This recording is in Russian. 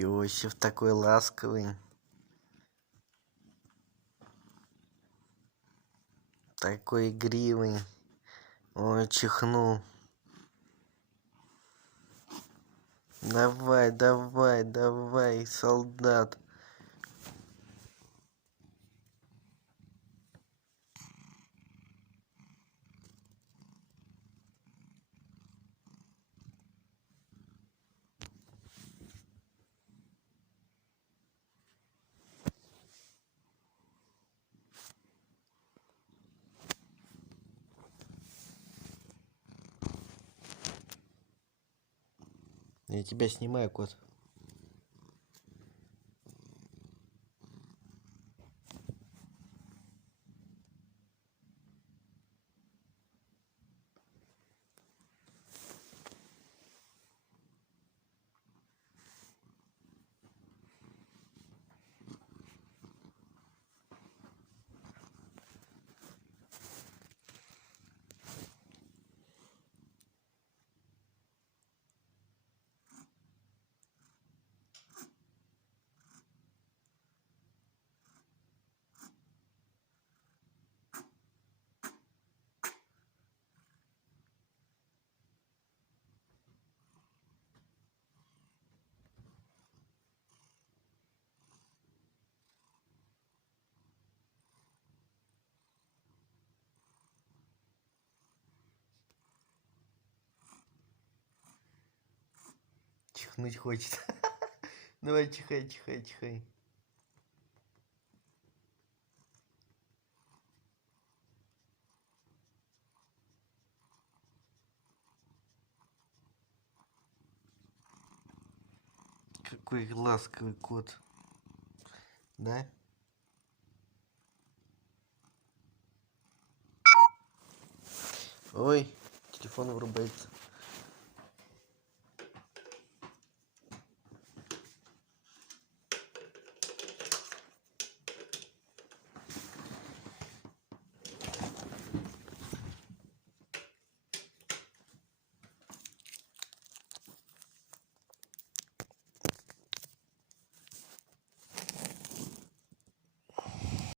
Иосиф такой ласковый. Такой игривый. Ой, чихнул. Давай, давай, давай, солдат. Я тебя снимаю, кот. Чихнуть хочет. Давай, чихай, чихай, чихай. Какой ласковый кот. Да? Ой, телефон вырубается.